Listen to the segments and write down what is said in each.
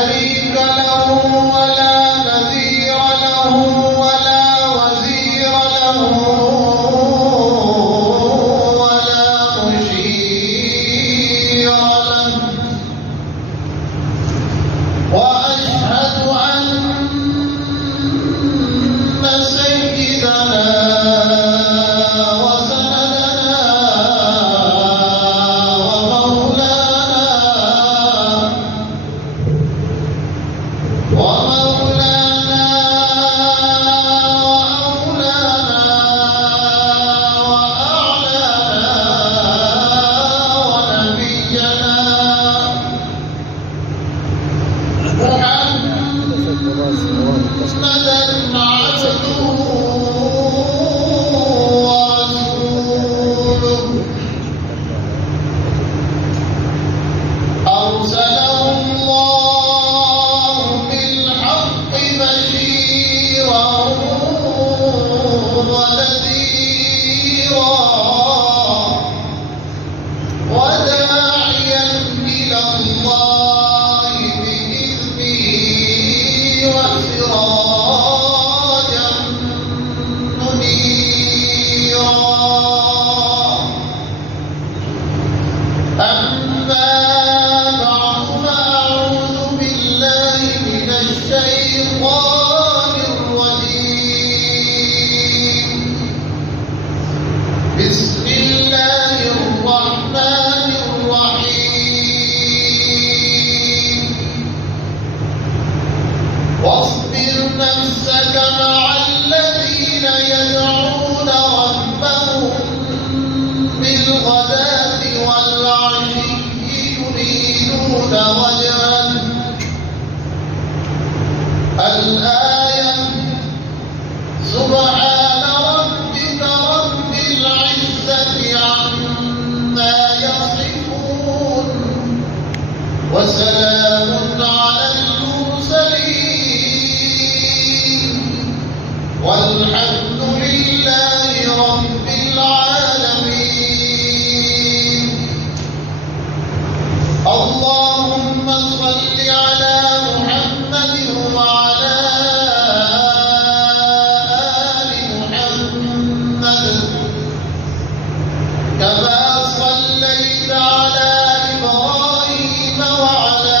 شريك له ولا نذير له ولا وزير له ولا مشير له وأشهد أن سيدنا وسندنا ومولانا وأولانا وأعلانا ونبينا محمدا عبده ورسوله أرسله الله بالحق بشيرا ونذيرا وداعيا إلى الله بإذنه وسراجا منيرا أما بعد فأعوذ بالله من الشيطان الرجيم بسم الله الرحمن الرحيم واصبر نفسك مع الذين يدعون ربهم بالغداة والعشي يريدون وجهه الآية سبحان ربك رب العزة عما يصفون وسلام على المرسلين والحمد لله رب العالمين. اللهم صل على محمد وعلى آل محمد كما صليت على إبراهيم وعلى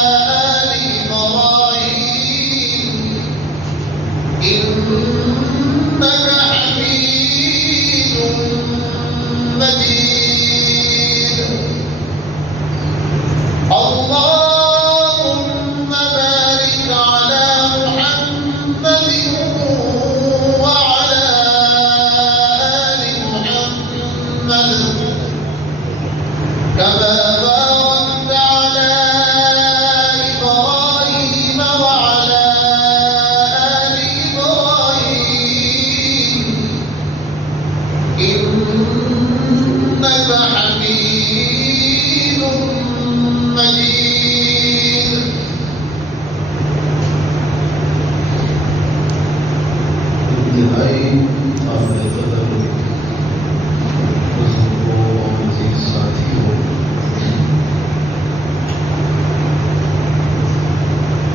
آل إبراهيم إنك حميد مجيد. اللهم بارك على محمد وعلى آل محمد كما باركت على إبراهيم وعلى آل إبراهيم إنك حميد مجيد. انتهائی قابل قدر بزرگوں اور عزیز ساتھیوں،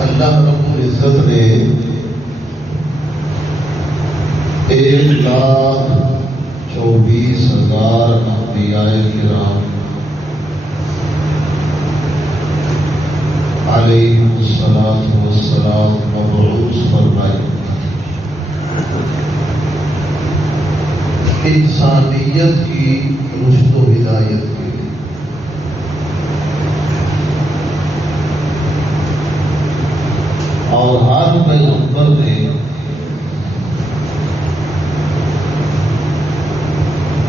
اللہ رب العزت نے 1,24,000 انبیاء کرام علیہ الصلاۃ والسلام مبعوث فرمائے. انسانیت کی رشد و ہدایت کے لیے اور ہر پیغمبر نے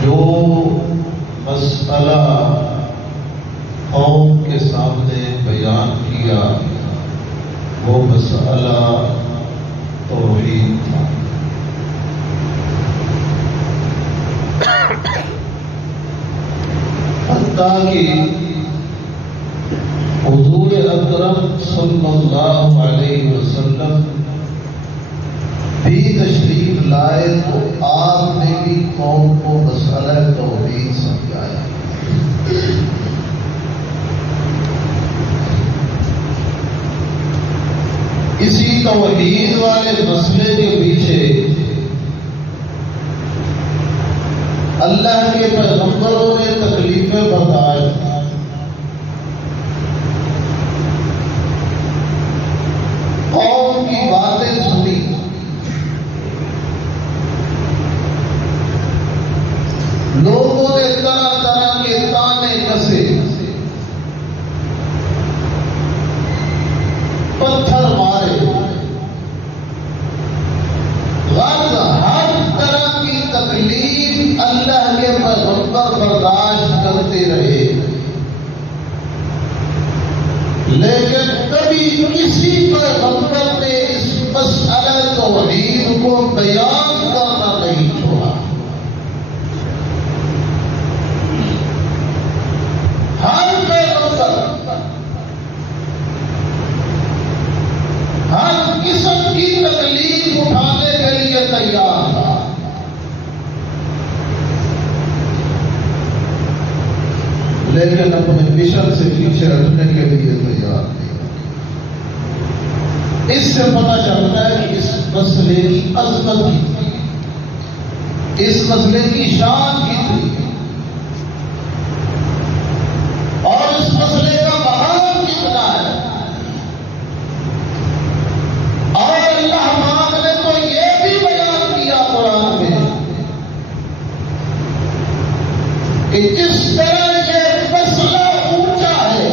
جو مسئلہ قوم کے سامنے بیان کیا وہ مسئلہ توحید تھا. حتیٰ کہ حضور اکرم صلی اللہ علیہ وسلم بھی تشریف لائے تو آپ نے بھی قوم کو مسئلہ توحید سمجھایا. اسی توحید والے مسئلے کے پیچھے اللہ کے پیغمبروں نے تکلیفیں برداشت کی، قوم کی باتیں سنی، لوگوں نے طرح طرح کے تانے کسے، پتھر مارے، ہر طرح کی تکلیف اللہ کے پیغمبر برداشت کرتے رہے، لیکن کبھی کسی پیغمبر نے اس مسئلہ توحید کو بیان کرنا نہیں چھوڑا۔ ہر پیغمبر ہر قسم کی تکلیف اٹھانے کے لیے تیار تھا، لیکن اپنے مشن سے پیچھے ہٹنے کے لیے تیار نہیں۔ اس سے پتہ چلتا ہے کہ اس مسئلے کی عظمت کتنی ہے، اس مسئلے کی شان کتنی ہے، اور اس مسئلے کا مقام کتنا ہے۔ اور اللہ پاک نے تو یہ بھی بیان کیا قرآن میں کہ جس طرح یہ مسئلہ اونچا ہے،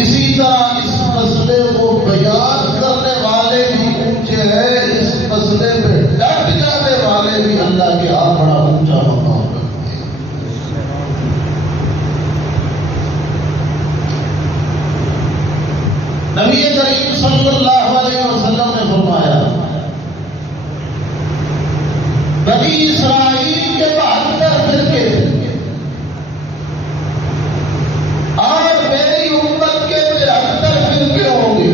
اسی طرح اس مسئلے کو بیان کرنے والے بھی اونچے ہیں، اس مسئلے میں ڈٹ جانے والے بھی اللہ کے ہاں بڑا اونچا مقام رکھتے ہیں۔ نبی کریم صلی اللہ علیہ وسلم نے فرمایا، بنی اسرائیل کے 72 فرقے تھے اور میری امت کے 73 فرقے ہوں گے،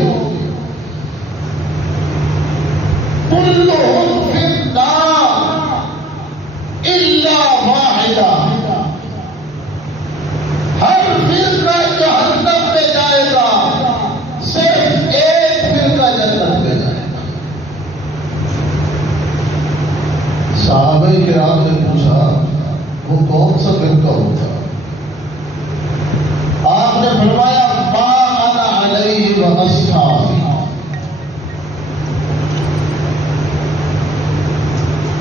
کلہم فی النار الا واحدہ، ہر فرقہ جہنم میں جائے گا، صرف ایک فرقہ جنت میں جائے گا۔ صحابہ کرام نے پوچھا وہ کون سا فرقہ ہوگا؟ آپ نے فرمایا ما انا علیہ واصحابی،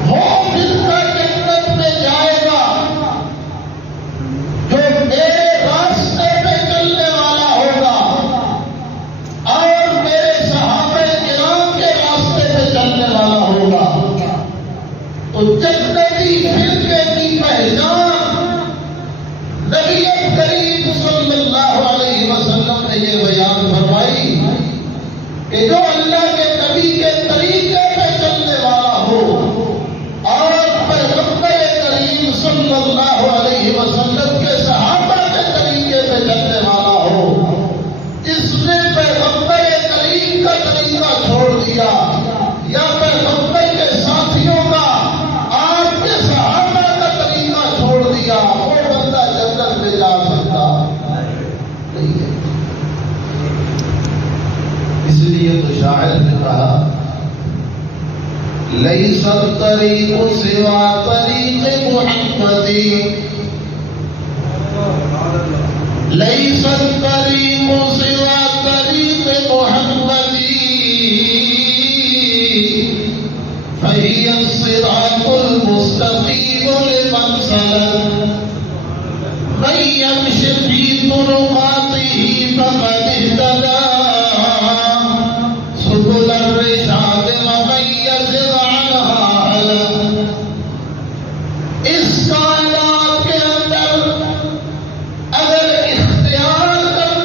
وہ فرقہ جنت میں جائے گا جو میرے راستے پہ چلنے والا ہوگا اور میرے صحابہ کرام کے راستے پہ چلنے والا ہوگا۔ تو جنتی فرقے کی پہچان نبی کریم صلی اللہ علیہ وسلم نے یہ بیان فرمائی کہ جو اللہ کے نبی کے طریقے پہ چلنے والا ہو اور پیغمبر کریم صلی اللہ علیہ وسلم کے صحابہ کے طریقے پہ چلنے والا ہو، جس نے پیغمبر کریم کا طریقہ چھوڑ دیا یا پیغمبر کے ساتھیوں کا، آپ کے صحابہ کا طریقہ چھوڑ دیا، وہ بندہ جنت میں جا سکتا نہیں ہے۔ اس لیے تو شاعر نے کہا لیس الطریق سوا طریق محمدی، لیس الطریق سوا طریق محمدی، فہی الصراط المستقیم لمن سلک، من یمشی فی طرقاتہ فقد اہتدی، سبل الرشاد ومن یزغ عنہا ہلک۔ اس کائنات کے اندر اگر اختیار کرنے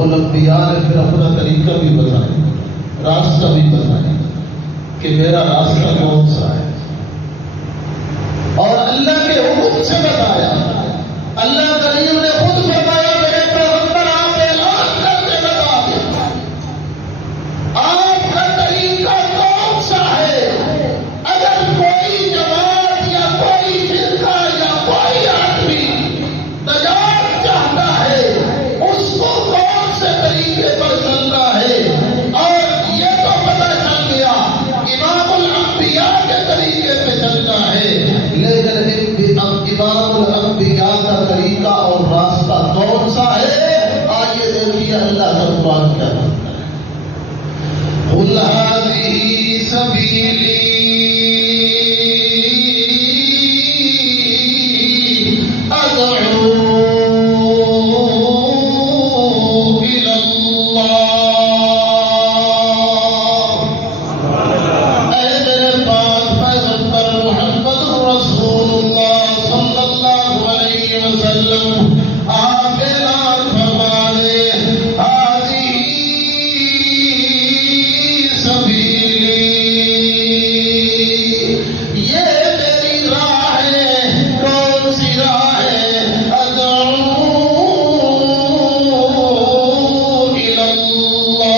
امام الانبیاء نے پھر اپنا طریقہ بھی بتایا، راستہ بھی بتایا کہ میرا راستہ کون سا ہے، اور اللہ کے حکم سے بتایا۔ اللہ کریم نے خود فرمایا میرے پیغمبر آپ اعلان کر کے بتا دیں آپ کا طریقہ کون سا ہے۔ اگر کوئی جماعت یا کوئی فرقہ یا کوئی آدمی نجات چاہتا ہے اس کو کون سے طریقے پر چلنا ہے، اور یہ تو پتہ چل گیا امام الانبیاء کے طریقے پہ چلنا ہے، لیکن امام الانبیاء کا طریقہ اور راستہ کون سا ہے؟ آئیے دیکھیے اللہ کا قرآن کیا کہتا ہے۔ قُلْ هَٰذِهِ سَبِيلِي أَدْعُو إِلَى اللَّهِ۔ اے میرے پاک پیغمبر محمد رسول اللہ صلی اللہ علیہ وسلم، آپ اعلان فرما دیں هَٰذِهِ سَبِيلِي، یہ میری راہ ہے۔ کون سی راہ ہے؟ أَدْعُو إِلَى اللَّهِ،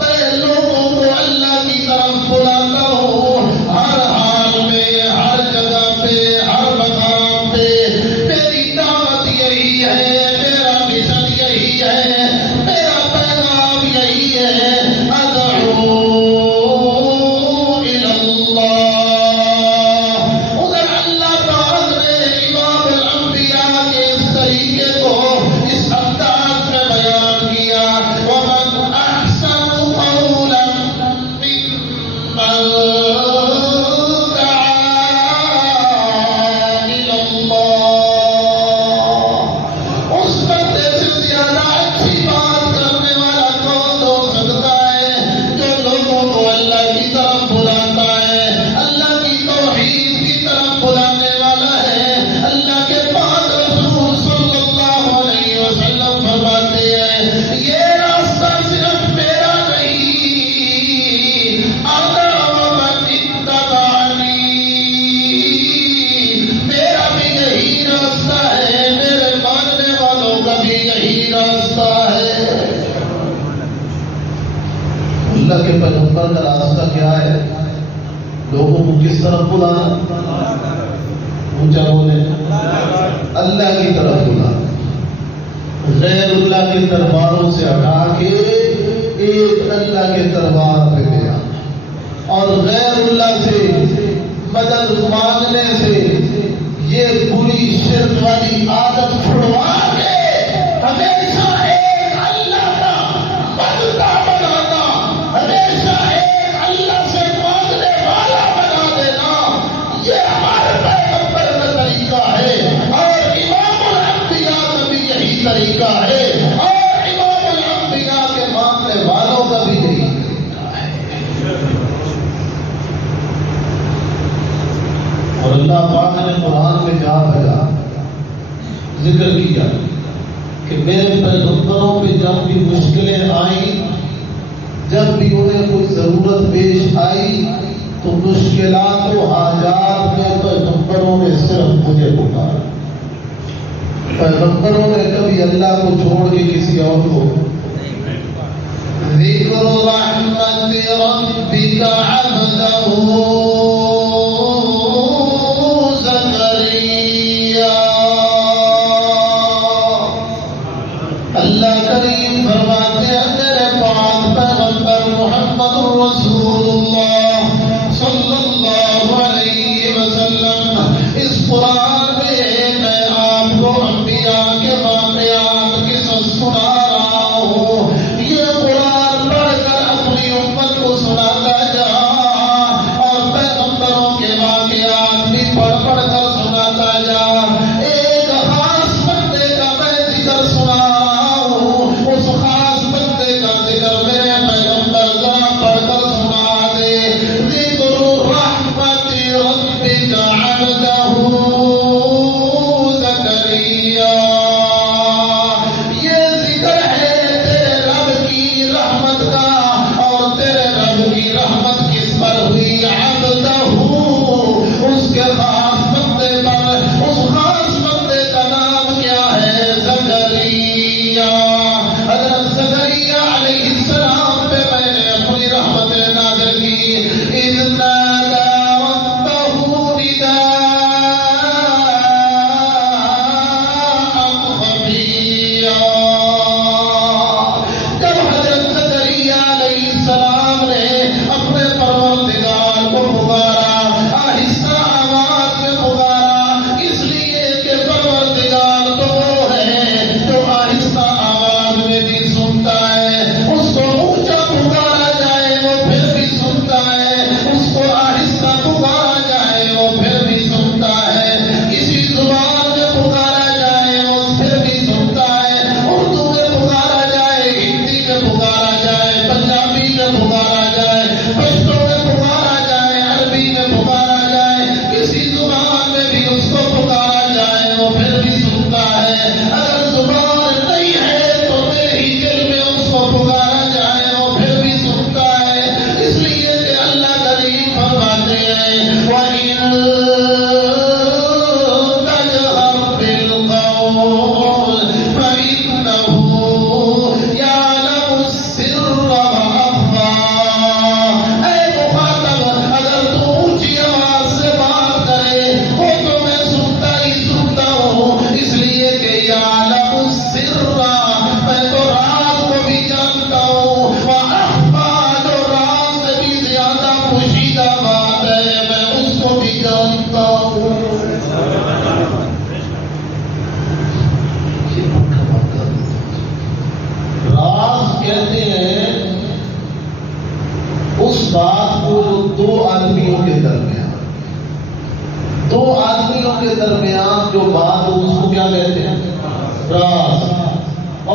میں لوگوں کو اللہ کی طرف بلاتا ہوں، ہر حال میں، ہر جگہ پہ، ہر مقام پہ میری دعوت یہی ہے، میرا مشن یہی ہے، میرا پیغام یہی ہے۔ أَدْعُو إِلَى اللَّهِ، ادھر اللہ پاک نے امام الانبیاء کے اس طریقے کو اس انداز میں بیان کیا۔ وَمَنْ أَحْسَنُ قَوْلًا مِّمَّن دَعَا إِلَى اللَّهِ، اس بندے سے زیادہ اچھی بات کرنے والا کون ہو سکتا ہے جو لوگوں کو اللہ کی طرف بلاتا ہے، اللہ کی توحید کی طرف بلانے والا ہے۔ اللہ کے پاک رسول صلی اللہ علیہ وسلم فرماتے ہیں یہ راستہ صرف میرا نہیں، انا ومن اتبعنی، میرا بھی یہی راستہ ہے، میرے ماننے والوں کا بھی یہی راستہ ہے۔ اللہ کے پیغمبر کا راستہ کیا ہے؟ لوگوں کو کس طرف بلانا؟ اونچا بولے، اللہ کی طرف بلانا، غیر اللہ کے درباروں سے ہٹا کے ایک اللہ کے دربار پہ لے آنا، اور غیر اللہ سے مدد مانگنے سے یہ بری شرک والی عادت چھڑوا کے ہمیشہ ایک اللہ کا بندہ بنانا، ہمیشہ ایک اللہ سے مانگنے والا بنا دینا، یہ ہمارے پیغمبر کا طریقہ ہے، اور امام الانبیاء کا بھی یہی طریقہ ہے، اور امام الانبیاء کے ماننے والوں کا بھی یہی طریقہ ہے۔ اور اللہ پاک نے قرآن میں کیا بھیجا، ذکر کیا کہ میرے پیغمبروں پہ جب بھی مشکلیں آئیں، جب بھی انہیں کوئی ضرورت پیش آئی تو مشکلات و حاجات میں پیغمبروں نے صرف مجھے پکارا۔ پیغمبروں نے کبھی اللہ کو چھوڑ کے کسی اور کو۔ ذکر رحمت ربک عبدہ زکریا، اللہ کریم فرماتے ہیں میرے پاک پیغمبر محمد رسول اللہ صلی اللہ علیہ وسلم، اس قرآن میں آپ کو انبیاء کے واقعات قصص سنا رہا ہوں۔ یہ قرآن پڑھ کر اپنی امت کو سناتا جا، اور پیغمبر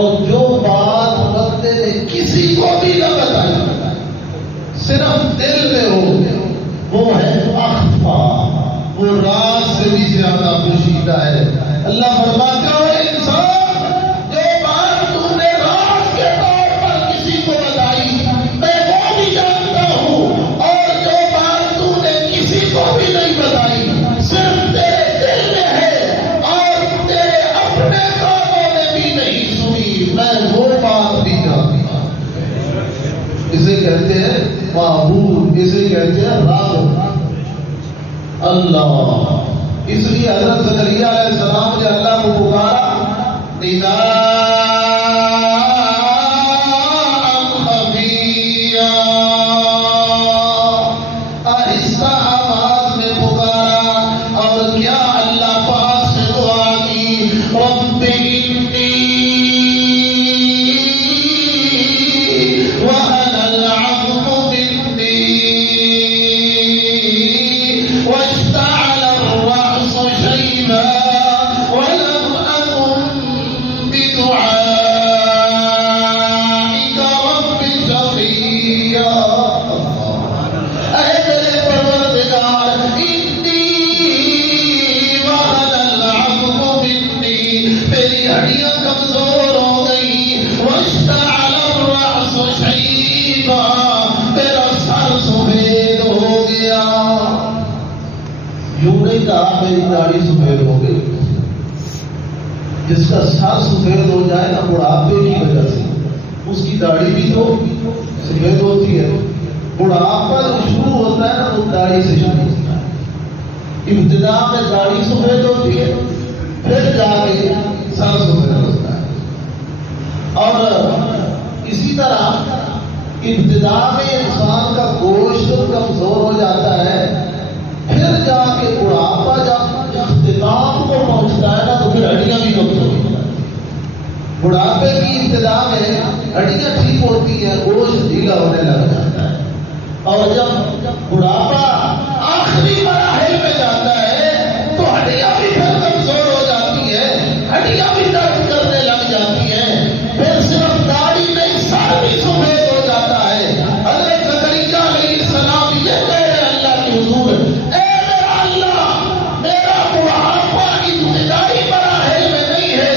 اور جو بات بندے نے کسی کو بھی نہ بتائی صرف دل میں ہو وہ ہے اخفا، وہ راز سے بھی زیادہ پوشیدہ ہے۔ اللہ فرماتا ہے انسان جو بات تم نے راز کے طور پر کسی کو بتائی میں وہ بھی جانتا ہوں، اور جو بات تم نے کسی کو بھی نہیں بتائی صرف تیرے دل میں ہے اور تیرے اپنے کانوں نے بھی نہیں سنی، میں وہ بات بھی جانتا ہوں۔ اسے کہتے ہیں معبود، اسے کہتے ہیں رب اللہ۔ اس لیے حضرت زکریا علیہ السلام نے اللہ کو پکارا نداء خفیا، آہستہ آواز میں پکارا، اور کیا اللہ پاک سے دعا کی رب انی وهن العظم مني واشتعل الرأس شيبا ولم أكن بدعائك رب شقيا۔ اے میرے پروردگار انی وهن العظم مني، میری ہڈیاں کمزور ہو گئی، واشتعل الرأس شیبا، میرا سر سفید ہو گیا۔ یوں نہیں کہا میری داڑھی سفید ہو گئی، جس کا سر سفید ہو جائے نا بڑھاپے کی وجہ سے اس کی داڑھی بھی تو سفید ہوتی ہے۔ بڑھاپا جو شروع ہوتا ہے نا وہ داڑھی سے شروع ہوتا ہے، ابتدا میں داڑھی سفید ہوتی ہے پھر جا کے سر سفید ہوتا ہے، اور اسی طرح ابتدا میں انسان کا گوشت کمزور ہو جاتا ہے، پھر جا کے بڑھاپا جب اختتام کو پہنچتا ہے نا تو پھر ہڈیاں بھی کمزور ہو جاتی ہیں۔ بڑھاپے کی ابتدا میں ہڈیاں ٹھیک ہوتی ہیں، گوشت ڈھیلا ہونے لگ جاتا ہے، اور جب بڑھاپا آخری مراحل میں جاتا ہے تو ہڈیاں بھی پھر کمزور ہو جاتی ہیں، ہڈیاں بھی درد کرنے لگ جاتی ہیں، پھر صرف داڑھی نہیں سر بھی سفید ہو جاتا ہے۔ حضرت زکریا علیہ السلام یہ کہہ رہے اللہ کے حضور، اے میرا اللہ، میرا بڑھاپا ابتدائی مراحل میں نہیں ہے،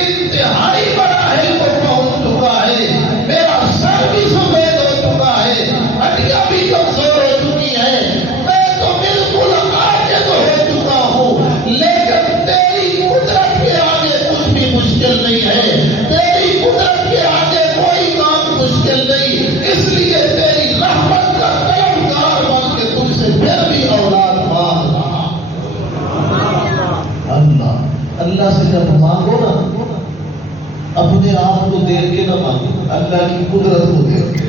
انتہائی مراحل کو پہنچ چکا ہے، میرا سر بھی سفید ہو چکا ہے، ہڈیاں بھی کمزور ہو چکی ہیں، میں تو بالکل عاجز ہو چکا ہوں، لیکن تیری قدرت کے آگے کچھ بھی مشکل نہیں ہے، تیری قدرت کے آگے کوئی کام مشکل نہیں، اس لیے تیری رحمت کا طلبگار بن کے تجھ سے پھر بھی اولاد مانگ رہا۔ اللہ سے جب مانگو نا اپنے آپ کو دیکھ کے نہ مانگو، اللہ کی قدرت کو دیکھ کے،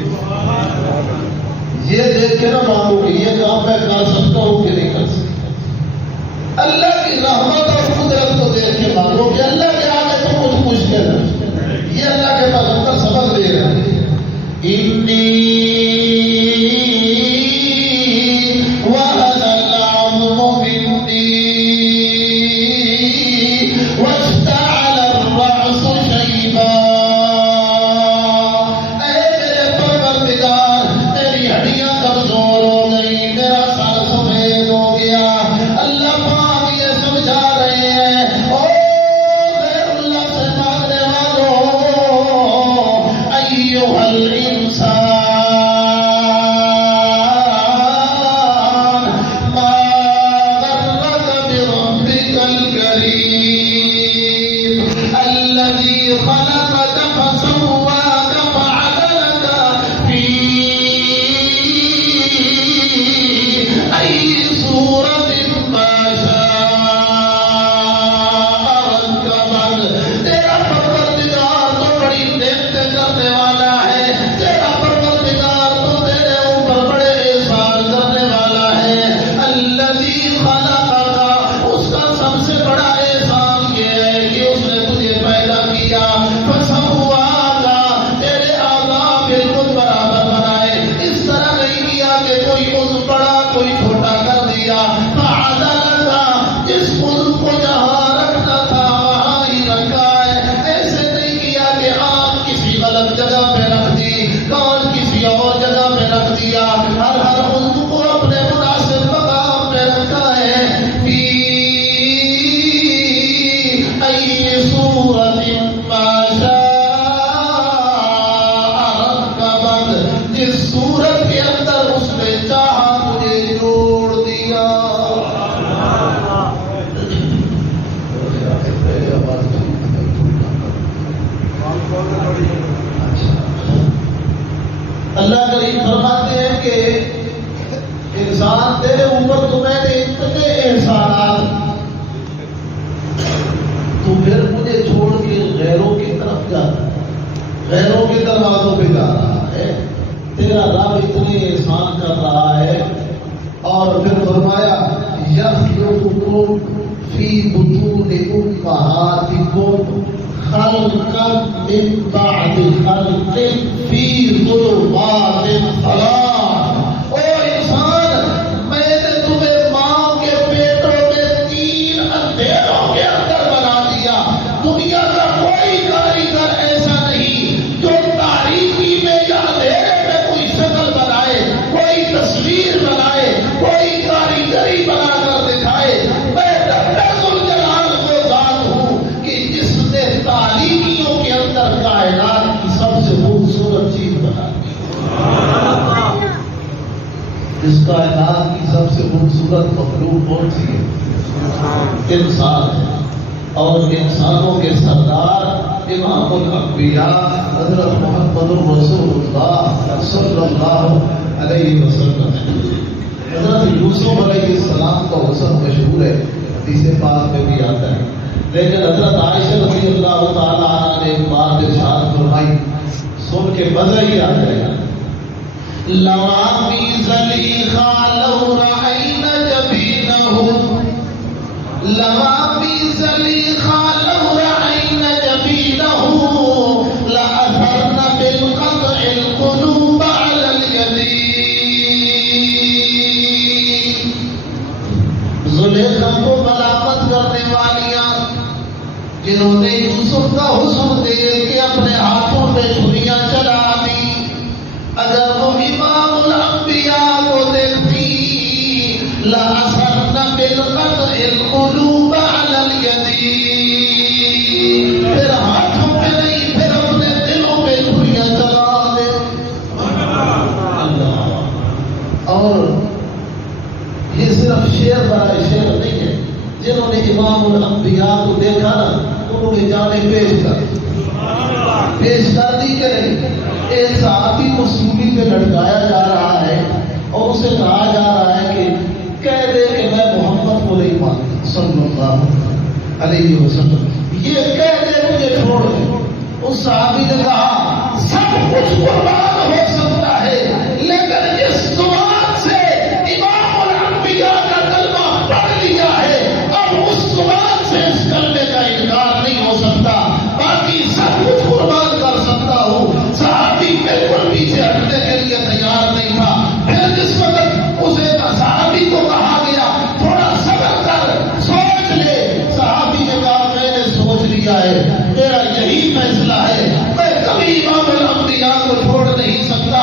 یہ دیکھ کے نہ مانگو کہ یہ کام میں کر سکتا ہوں کہ نہیں کر سکتا، اللہ کی رحمت اور قدرت کو دیکھ کے مانگو کہ اللہ کے آگے تو کچھ مشکل ہے۔ یہ اللہ کے پیغمبر سبق دے رہے ہیں، وهن العظم مني واشتعل الرأس شيبا۔ اے میرے پروردگار، میری ہڈیاں کمزور ہو گئی، میرا سر سفید ہو گیا۔ اللہ پاک یہ سمجھا رہے ہیں، او غیر اللہ سے مانگنے والوں، ایھا الانسان خلقك فسواك فعدلك في أي صورة ما شاء ركبك۔ تیرا پروردگار تو بڑی نعمتیں کرنے والا ہے، تیرا پروردگار تو تیرے اوپر بڑے احسان کرنے والا ہے۔ الذي خلقك، اس کا سب سے بڑا احسان یہ ہے کہ اس نے تجھے پیدا کیا، کریم فرماتے ہیں کہ انسان تیرے اوپر تو میں نے اتنے احسانات، تو پھر مجھے چھوڑ کے غیروں کی طرف جاتا ہے، غیروں کے دروازوں پہ جا رہا ہے، تیرا رب اتنے احسان کر رہا ہے۔ اور پھر فرمایا یخلقکم فی بطون امہاتکم خلقا من بعد خلق فی ظلمات ثلاث۔ او انسان، میں نے تمہیں ماں کے پیٹوں میں 3 اندھیروں کے اندر بنا دیا۔ دنیا کا کوئی کاریگر ایسا نہیں جو تاریکی میں یا اندھیرے میں کوئی شکل بنائے، کوئی تصویر بنائے، کوئی کاریگری بنا کر دکھائے۔ میں ذوالجلال وہ ذات ہوں کہ جس نے تاریکیوں کے اندر کائنات کی سب سے خوبصورت چیز بنا دی۔ اس کائنات کی سب سے خوبصورت مخلوق کون سی ہے؟ انسان ہے۔ اور انسانوں کے سردار امام الانبیاء حضرت محمد الرسول اللہ صلی اللہ علیہ وسلم ہے۔ حضرت یوسف علیہ السلام کا حسن مشہور ہے، حدیث پاک میں بھی آتا ہے، لیکن حضرت عائشہ رضی اللہ تعالی عنہ نے ایک بات ارشاد فرمائی، سن کے مزہ ہی آ جائے گا۔ لوامی زلیخا لو رعین جبینہ، لوامی زلیخا لو رعین جبینہ لأثرن بالقطع القلوب علی الیدین۔ زلیخا کو ملامت کرنے والیاں جنہوں نے یوسف کا حسن دیکھ کے اپنے ہاتھوں میں چھریاں چلا دی، اگر وہ امام الانبیاء کو دیکھتی لأثرن بالقطع القلوب علی الیدین، پھر ہاتھوں پہ نہیں پھر اپنے دلوں پہ چھریاں چلا دے۔ اللہ۔ اور یہ صرف شعر برائے شعر نہیں ہے، جنہوں نے امام الانبیاء کو دیکھا نا انہوں نے جانے پیش کر دی کہ نہیں۔ ایک صحابی کو سولی پہ لٹکایا جا رہا ہے اور اسے کہا جا رہا ہے کہ کہہ دے کہ میں محمد کو نہیں مانتا صلی اللہ علیہ وسلم، یہ کہہ دے مجھے چھوڑ دے۔ اس صحابی نے کہا سب کچھ قربان ہو سکتا ہے لیکن جس زبان سے امام الانبیاء کا کلمہ پڑھ لیا ہے اب اس زبان سے اس کلمے کا انکار نہیں ہو سکتا، باقی سب کچھ قربان کر سکتا ہوں۔ صحابی بالکل پیچھے ہٹنے کے لیے تیار نہیں تھا۔ پھر جس وقت اسے صحابی کو کہا گیا تھوڑا صبر کر سوچ لے، صحابی نے کہا میں نے سوچ لیا ہے، میرا یہی فیصلہ ہے، میں کبھی امام الانبیاء کو چھوڑ نہیں سکتا۔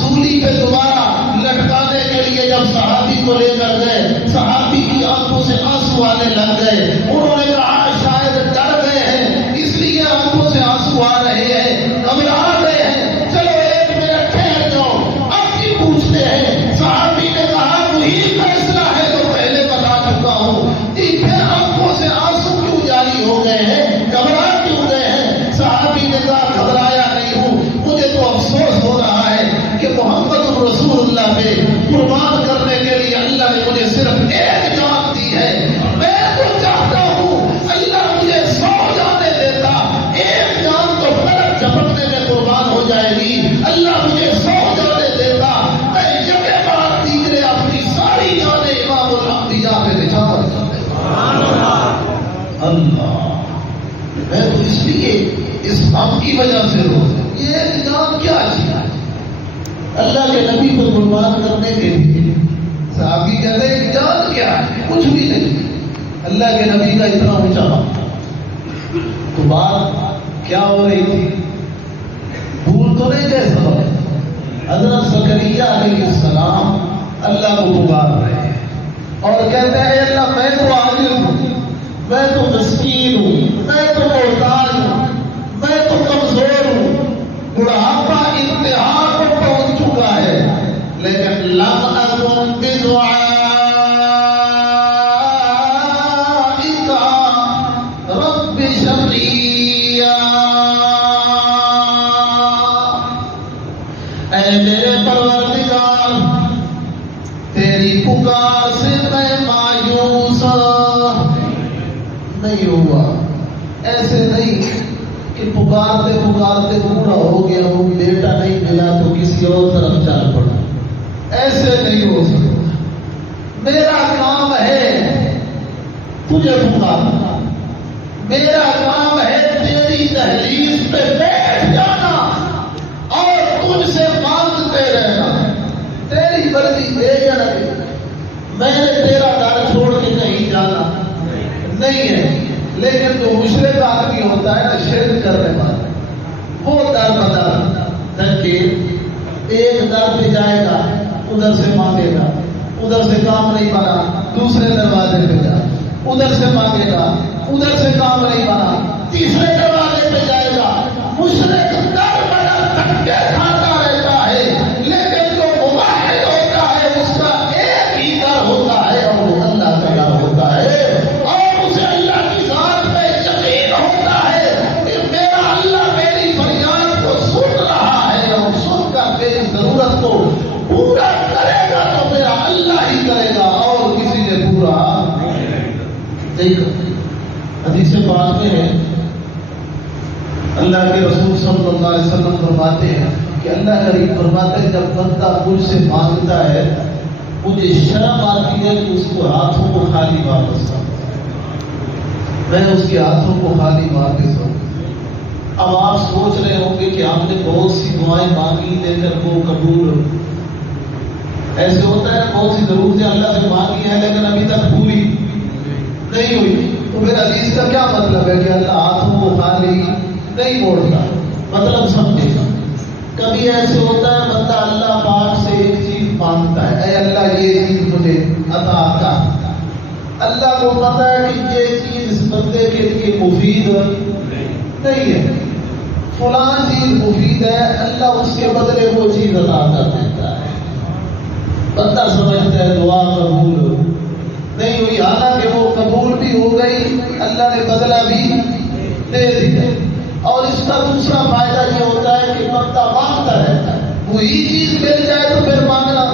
سولی پہ دوبارہ لٹکانے کے لیے جب صحابی کو لے کر گئے، صحابی کی آنکھوں سے آنسو آنے لگ گئے۔ انہوں نے کہا شاید ڈر گئے ہیں اس لیے آنکھوں سے آنسو آ رہے ہیں، گھبرا رہے ہیں، چلو 1 منٹ ٹھہر جاؤ اب کی پوچھتے ہیں۔ صحابی نے کہا وہی فیصلہ ہے تو پہلے بتا چکا ہوں، جی پھر آنکھوں سے آنسو کیوں جاری ہو گئے ہیں، گھبرا کیوں گئے ہیں؟ صحابی نے کہا گھبرایا نہیں ہوں، مجھے تو افسوس ہو رہا ہے کہ محمد رسول اللہ پہ قربان کرنے کے لیے اللہ نے مجھے صرف 1 جان دی ہے۔ میں تو چاہتا ہوں اللہ مجھے 100 جانیں دیتا، 1 جان تو فلک جھپٹنے میں قربان ہو جائے گی، اللہ مجھے 100 جانیں دیتا، میں جگہ بات دیکھے اپنی ساری جانیں امام الانبیاء پہ نچھاور کر دیتا۔ اللہ، میں تو اس لیے اس غم کی وجہ سے رو، یہ جان کیا چیز ہے؟ اللہ کے نبی کو قربان کرنے کے لیے صحابی کہتے ہیں جان کیا ہے؟ کچھ بھی نہیں، اللہ کے نبی کا اتنا اونچا مقام۔ تو بات کیا ہو رہی تھی؟ بھول تو نہیں گئے سب؟ حضرت زکریا علیہ السلام اللہ کو پکار رہے ہیں اور کہتے ہیں اللہ میں تو عاجز ہوں، میں تو مسکین ہوں، میں تو محتاج ہوں، میں تو کمزور ہوں، بڑھاپا انتہا کو پہنچ چکا ہے، لیکن لم اکن بدعائک رب شقیا، اے میرے پروردگار نہیں کہ پکارتے پکارتے بوڑھا ہو گیا، وہ بیٹا نہیں ملا تو کسی اور طرف چل پڑا، ایسے نہیں ہو سکتا۔ میرا کام ہے تجھے پکارنا، میرا کام ہے تیری دہلیز پہ بیٹھ جانا اور تجھ سے مانگتے رہنا، تیری مرضی دے یا نہ دے۔ میں نے تیرا در چھوڑ کے کہیں جانا نہیں ہے، لیکن جو مشرک آدمی ہوتا ہے نا، شرک کرنے والا، وہ در بدر تنقید، ایک در پہ جائے گا ادھر سے مانگے گا، ادھر سے کام نہیں بنا دوسرے دروازے پہ جا، ادھر سے مانگے گا ادھر سے کام نہیں بنا تیسرے دروازے پہ جائے گا۔ مشرک در بدر دھکے کھاتا رہتا ہے، لیکن جو موحد ہوتا ہے اس کا ایک ہی در ہوتا ہے اور وہ اللہ کا در ہوتا ہے، اور اسے اللہ کی ذات پہ یقین ہوتا ہے کہ میرا اللہ میری فریاد کو سن رہا ہے اور سن کر میری ضرورت کو پورا کرے گا تو میرا اللہ ہی کرے گا اور کسی نے پورا نہیں کرے۔ حدیث پاک میں ہے، اللہ کے رسول صلی اللہ علیہ وسلم فرماتے ہیں کہ اللہ کریم فرماتے ہیں جب بندہ مجھ سے مانگتا ہے مجھے شرم آتی ہے کہ اس کو ہاتھوں کو خالی واپس کرتا، میں اس کے ہاتھوں کو خالی واپس کروں۔ اب آپ سوچ رہے ہوں گے کہ ہم نے بہت سی دعائیں مانگی لیکن وہ قبول، ایسے ہوتا ہے بہت سی ضرورتیں اللہ سے مانگی ہیں لیکن ابھی تک پوری نہیں ہوئی، تو پھر حدیث کا کیا مطلب ہے کہ اللہ ہاتھوں کو خالی نہیں موڑتا؟ مطلب سمجھے گا۔ کبھی ایسے ہوتا ہے بندہ اللہ پاک سے ایک چیز مانگتا ہے، اے اللہ یہ چیز مجھے عطا کر، اللہ کو پتہ ہے کہ یہ چیز اس بندے کے لیے مفید نہیں ہے، فلاں چیز مفید ہے، اللہ اس کے بدلے وہ چیز عطا کر دیتا ہے، بندہ سمجھتا ہے دعا قبول نہیں ہوئی، حالانکہ وہ قبول بھی ہو گئی، اللہ نے بدلہ بھی دے دیا۔ اور اس کا دوسرا فائدہ یہ ہوتا ہے کہ بندہ مانگتا رہتا ہے، وہی چیز مل جائے تو پھر مانگنا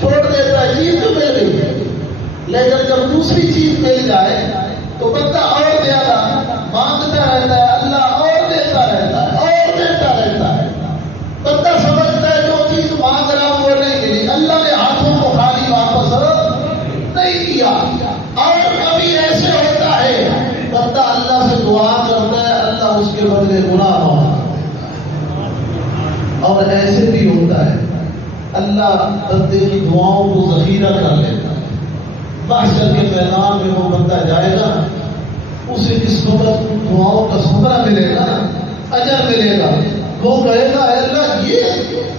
چھوڑ دیتا ہے، چیز تو مل گئی ہے، لیکن جب دوسری چیز مل جائے تو بندہ اور زیادہ مانگتا رہتا ہے، اللہ اور دیتا رہتا ہے اور دیتا رہتا ہے۔ بندہ سمجھتا ہے جو چیز مانگ رہا وہ نہیں ملی، اللہ نے ہاتھوں کو خالی واپس نہیں کیا۔ اور کبھی ایسے ہوتا ہے بندہ اللہ سے دعا کرتا ہے، اللہ اس کے بدلے گناہ معاف کرتا ہے، اور ایسے بھی ہوتا ہے اللہ بندے کی دعاؤں کو ذخیرہ کر لیتا ہے، محشر کے میدان میں وہ بندہ جائے گا، اسے جس وقت دعاؤں کا ثمرہ ملے گا، اجر ملے گا، وہ کہے گا اے اللہ یہ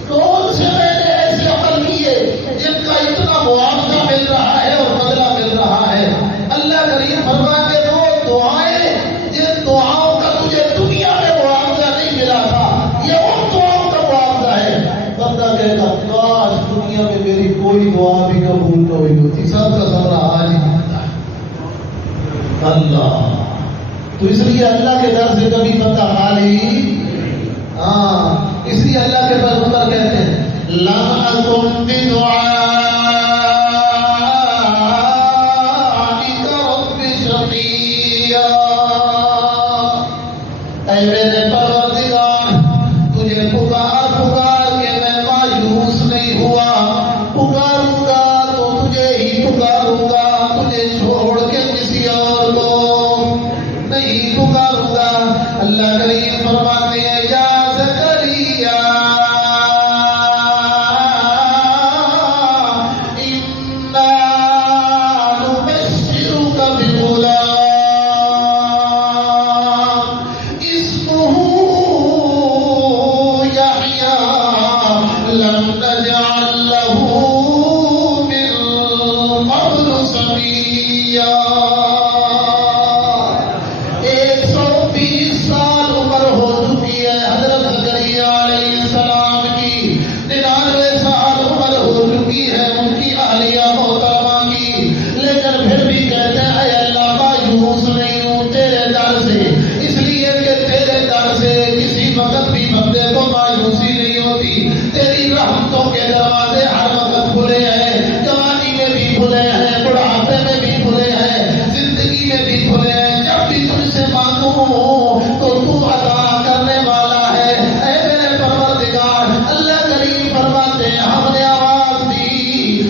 کون سے میں نے ایسے عمل کیے جن کا اتنا معاوضہ مل رہا ہے اور بدلہ مل رہا ہے۔ اللہ کریم فرماتے ہیں وہ دعائیں جن دعاؤں کا تجھے دنیا میں معاوضہ نہیں ملا تھا، یہ ان دعاؤں کا معاوضہ ہے۔ بندہ کہے گا کاش دنیا میں میری کوئی دعا بھی قبول نہ ہوئی ہوتی، سب کا ثمرہ آج ہی ملتا ہے۔ اللہ تو اس لیے اللہ کے در سے کبھی بندہ خالی، اس لیے اللہ کے پیغمبر کہتے ہیں لَمْ أَكُنْ بِدُعَائِكَ رَبِّ شَقِيًّا، اے میرے پروردگار تجھے پکار پکار کے میں مایوس نہیں ہوا، پکاروں گا تو تجھے ہی پکاروں گا، تجھے چھوڑ کے کسی اور کو نہیں پکاروں گا۔ اللہ کریم فرماتے ہیں یا مانگوں تو تو عطا کرنے والا ہے۔ اے میرے پروردگار، اللہ کریم فرماتے ہیں ہم نے آواز دی،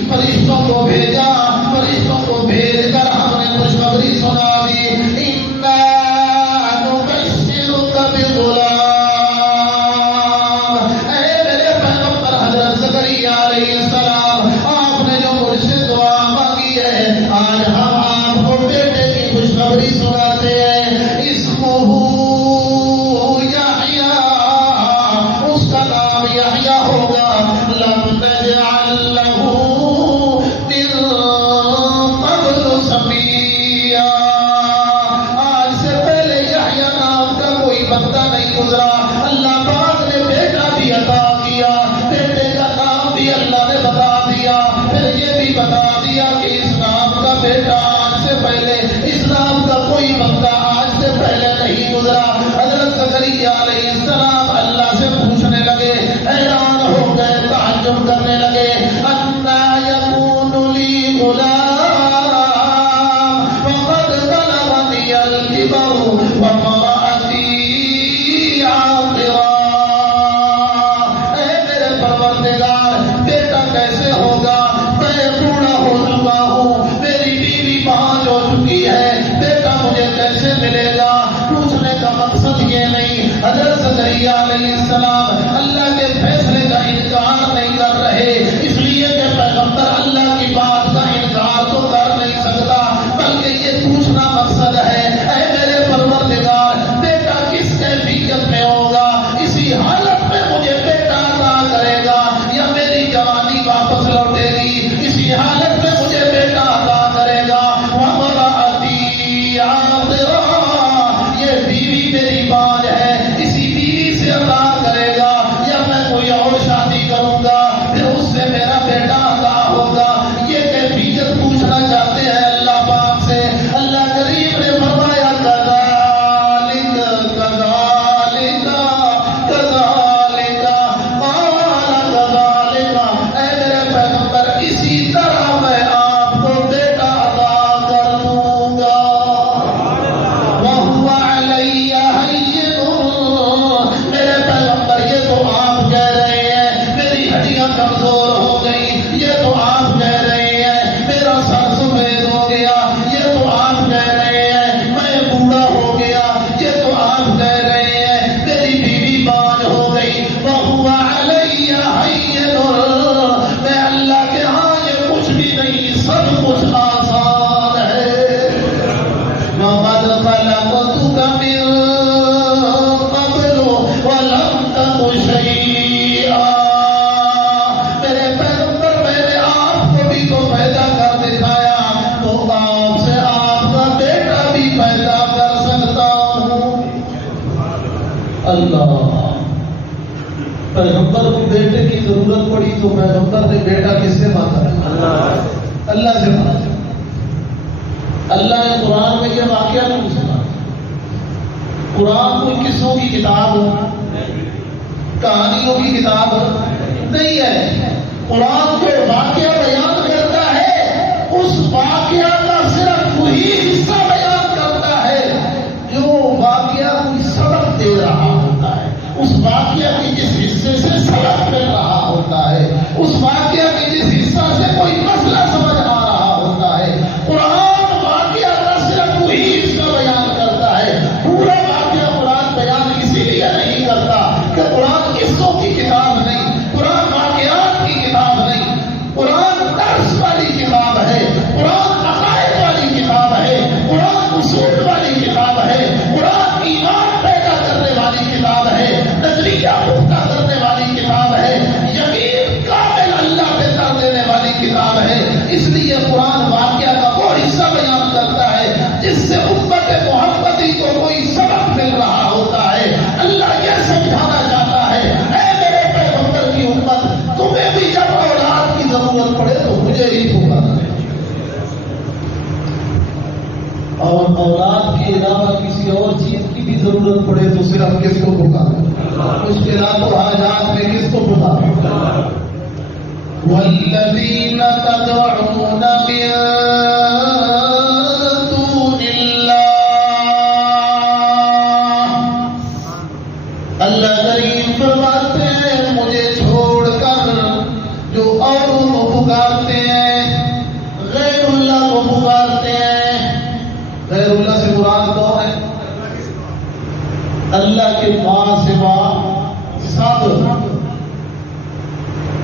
فرشتوں کو بھیجا، فرشتوں کو بھیج کر ہم نے خوشخبری سنا دی، اِنَّا نُبَشِّرُكَ بِغُلَامٍ۔ اے میرے پیغمبر حضرت زکریا علیہ السلام، آپ نے جو مجھ سے دعا مانگی ہے، آج ہم آپ کو بیٹے کی خوشخبری سناتے ہیں۔ اسمہ یحییٰ، اس کا نام یحییٰ ہوگا۔ لم نجعل لہ من قبل سمیہ، آج سے پہلے یحییٰ نام کا کوئی بندہ نہیں گزرا، اللہ پاک نے بیٹا بھی عطا کیا، بیٹے کا نام بھی اللہ نے بتا دیا، پھر یہ بھی بتا دیا کہ اس نام کا بیٹا آج سے پہلے، اس نام کا کوئی بندہ آج سے پہلے نہیں گزرا۔ حضرت زکریا علیہ السلام اللہ سے پوچھنے لگے، حیران ہو گئے، تعجب کرنے لگے، انا یکون لی غلام وقد بلغنی الکبر وامرأتی عاقرا۔ اے میرے پروردگار، بیٹا کیسے ہوگا؟ میں بوڑھا ہو چکا ہوں، میری بیوی پانچ ہو چکی ہے، بیٹا مجھے کیسے ملے گا؟ پوچھنے کا مقصد یہ نہیں، حضرت زکریا علیہ السلام اللہ کے فیصلے کا انکار نہیں کر رہے، اس لیے کہ پیغمبر اللہ کی بات کا انکار تو کر نہیں سکتا، بلکہ یہ پوچھنا مقصد ہے، اے میرے پروردگار، بیٹا کس کیفیت میں ہوگا؟ اسی حالت میں مجھے بیٹا عطا کرے گا یا میری جوانی واپس لوٹے گی؟ اسی حالت میں مجھے بیٹا عطا کرے گا۔ وامرأتی عاقرا، یہ بیوی میری باج ہے، اسی بیوی سے عطا کرے گا یا میں کوئی اور شادی کروں گا پھر اس سے میرا بیٹا عطا ہوگا؟ یہ کیفیت پوچھنا چاہتے ہیں اللہ پاک سے۔ اللہ کریم نے فرمایا کذالک کذالک کذالک قال کذالک، اے میرے پیغمبر اسی طرح میں آپ کو بیٹا عطا کر دوں گا۔ وَهُوَ عَلَيَّ هَيِّنٌ، میرے پیغمبر یہ تو آپ کہہ رہے ہیں میری ہڈیاں کمزور ہو گئی، یہ تو آپ کہہ رہے ہیں میرا سر سفید ہو گیا، یہ تو آپ کہہ رہے ہیں میں بوڑھا ہو گیا، یہ تو آپ کہہ رہے ہیں میری بیوی باج ہو گئی۔ وَهُوَ عَلَيَّ هَيِّنٌ، میں اللہ کے ہاں یہ کچھ بھی نہیں، سب کچھ آسان ہے۔ وَقَدْ خَلَقْتُكَ مِن قَبْلُ وَلَمْ تَكُ شَيْئًا، میرے پیغمبر میں نے آپ کو بھی تو پیدا کر دکھایا، تو آپ سے آپ کا بیٹا بھی پیدا کر سکتا ہوں۔ اللہ، پیغمبر کو بیٹے کی ضرورت پڑی تو پیغمبر نے بیٹا کس سے مانگا؟ اللہ سے مانگا۔ اللہ نے قرآن میں یہ واقعہ نہیں سنا۔ قرآن کوئی قصوں کی کتاب ہو، کہانیوں کی کتاب نہیں ہے، قرآن جو واقعہ بیان کرتا ہے اس واقعہ کا صرف وہی حصہ بیان کرتا ہے جو واقعہ کوئی سبق دے رہا ہوتا ہے، اس واقعہ کے جس حصے سے سبق مل رہا ہوتا ہے، اس واقعہ کے جس حصہ سے کوئی مسئلہ سمجھ آ رہا ہوتا ہے۔ قرآن واقعہ کا صرف وہی حصہ بیان کرتا ہے، پورا واقعہ قرآن بیان اسی لیے نہیں کرتا کہ قرآن قصوں کی کتاب نہیں، قرآن واقعات کی کتاب نہیں، قرآن درس والی کتاب ہے، قرآن عقائد والی کتاب ہے، قرآن اصول والی کتاب ہے، قرآن ایمان پیدا کرنے والی کتاب ہے، نظریہ پختہ کرنے والی کتاب ہے، یقین کامل اللہ پہ کر دینے والی کتاب ہے۔ اس لیے قرآن واقعہ کا وہ حصہ بیان کرتا ہے جس سے امت محمدی کو کوئی سبق مل رہا ہوتا ہے۔ اللہ یہ سمجھانا چاہتا ہے، اے میرے پیغمبر کی امت، تمہیں بھی جب اولاد کی ضرورت پڑے تو مجھے ہی پکارنا ہے، اور اولاد کے علاوہ کسی اور چیز کی بھی ضرورت پڑے تو صرف کس کو پکارنا؟ مشکلات و حاجات میں کس کو پکارنا؟ والذین تدعون من دون اللہ اللہ کے ماں سوا سب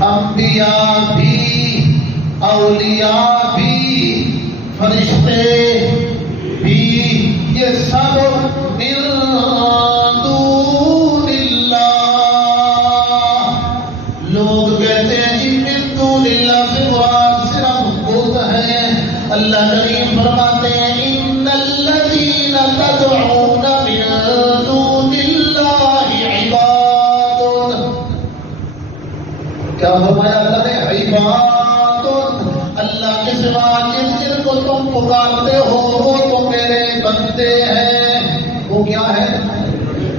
انبیاء بھی، اولیاء بھی، فرشتے بھی، یہ سب من دون اللہ۔ لوگ کہتے ہیں کہ من دون اللہ سے مراد صرف بت ہے۔ اللہ کریم فرماتے ہیں ان الذین تدعون من دون اللہ عباد۔ کیا فرمایا اللہ نے؟ عباد، اللہ کے سوا جن کو تم پکارتے ہو وہ تو میرے بندے ہیں۔ وہ کیا ہے؟